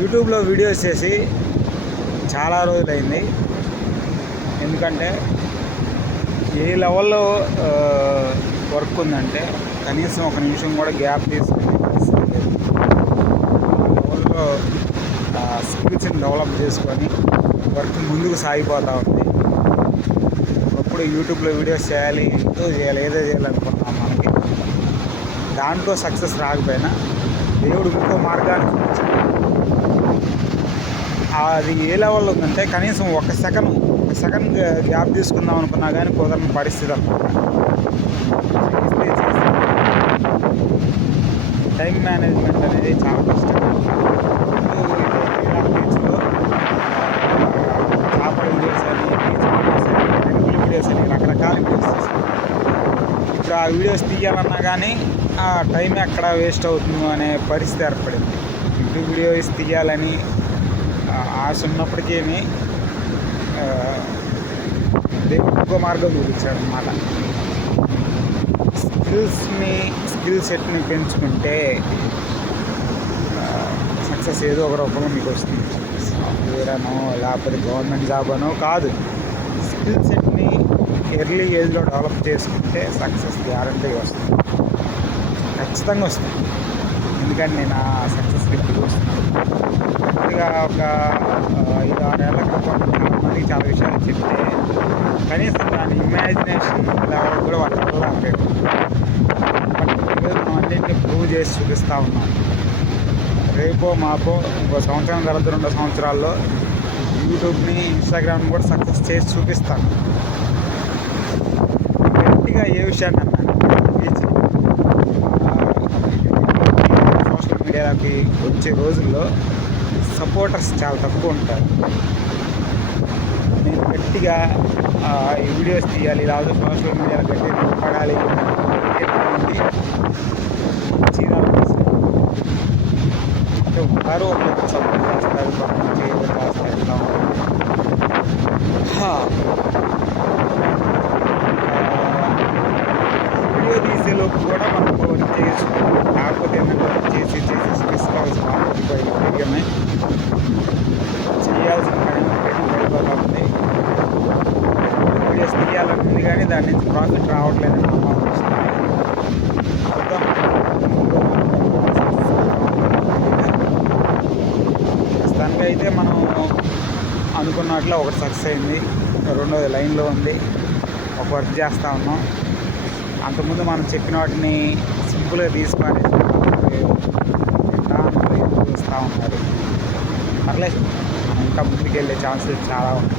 యూట్యూబ్లో వీడియోస్ చేసి చాలా రోజులైంది. ఎందుకంటే ఏ లెవెల్లో వర్క్ ఉందంటే కనీసం ఒక నిమిషం కూడా గ్యాప్ తీసుకునే పరిస్థితి లేదు. ఆ లెవెల్లో స్కిల్స్ని డెవలప్ చేసుకొని వర్క్ ముందుకు సాగిపోతూ ఉంది. ఒకప్పుడు యూట్యూబ్లో వీడియోస్ చేయాలి, ఎంతో చేయాలి, ఏదో చేయాలనుకున్నాం. మనకి దాంట్లో సక్సెస్ రాకపోయినా దేవుడు ఇంకో మార్గాన్ని చూపించాడు. అది ఏ లెవెల్లో ఉందంటే కనీసం ఒక సెకండ్ గ్యాప్ తీసుకుందాం అనుకున్నా కానీ కుదరని పరిస్థితి అనమాట. టైం మేనేజ్మెంట్ అనేది చాలా కష్టం. బీచ్లో చేపల వీడియోస్ అని, బీచ్ వీడియోస్ అని, టెంపుల్ వీడియోస్ అని రకరకాల వీడియోస్ చేశాను. ఇప్పుడు ఆ వీడియోస్ తీయాలన్నా కానీ ఆ టైం ఎక్కడ వేస్ట్ అవుతుందో అనే పరిస్థితి ఏర్పడింది. యూట్యూబ్ వీడియోస్ తీయాలని ఆశ ఉన్నప్పటికీ దేవుడు ఇంకో మార్గం చూపించాడు అన్నమాట. స్కిల్ సెట్ని పెంచుకుంటే సక్సెస్ ఏదో ఒక రూపంలో మీకు వస్తుంది. సాఫ్ట్వేర్ అనో లేకపోతే గవర్నమెంట్ జాబ్ అనో కాదు, స్కిల్ సెట్ని ఎర్లీ ఏజ్లో డెవలప్ చేసుకుంటే సక్సెస్ గ్యారంటీ వస్తుంది, ఖచ్చితంగా వస్తుంది. ఎందుకంటే నేను ఆ సక్సెస్ ఇప్పుడు వస్తున్నాను. కొద్దిగా ఒక 5-6 ఏళ్ల క్రితం చాలామందికి చాలా విషయాలు చెప్తే కనీసం దాని ఇమాజినేషన్ లెవెల్ కూడా వాళ్ళ వల్ల ఉండేది. బట్ ఈరోజు మనం అన్నింటినీ ప్రూవ్ చేసి చూపిస్తూ ఉన్నాం. రేపో మాపో ఇంకో సంవత్సరం తర్వాత 2 సంవత్సరాల్లో యూట్యూబ్ని, ఇన్స్టాగ్రామ్ని కూడా సక్సెస్ చేసి చూపిస్తాను. గట్టిగా ఏ విషయాన్ని అన్నాను, సోషల్ మీడియాకి వచ్చే రోజుల్లో సపోర్టర్స్ చాలా తక్కువ ఉంటారు. నేను గట్టిగా ఈ వీడియోస్ తీయాలి, లేకపోతే సోషల్ మీడియాలో గట్టిగా నిలబడాలి అంటే ఉంటారు, ఒకరికి సపోర్ట్ చేస్తారు, కొంతమంది చేయడం చేస్తారు. ఇట్లా వీడియో తీసేలోపు కూడా మనం వర్క్ చేయొచ్చు. కాకపోతే ఏంటంటే వర్క్ చేసి స్ట్రెస్ కావాల్సిన వీడియోనే చేయాల్సిన పని వెళ్ళిపోతూ ఉంది. వీడియోస్ తీయాలని ఉంది కానీ దాని నుంచి ప్రాఫిట్ రావట్లేదని ఆలోచిస్తున్నాను. ప్రస్తుతానికి అయితే మనం అనుకున్నట్లు ఒకటి సక్సెస్ అయింది, రెండోది లైన్లో ఉంది, ఒక వర్క్ చేస్తూ ఉన్నాం. అంతకుముందు మనం చెప్పిన వాటిని సింపుల్గా తీసుకొని చూస్తూ ఉన్నారు. పర్లేదు, ఇంకా ముందుకు వెళ్ళే ఛాన్సెస్ చాలా ఉన్నాయి.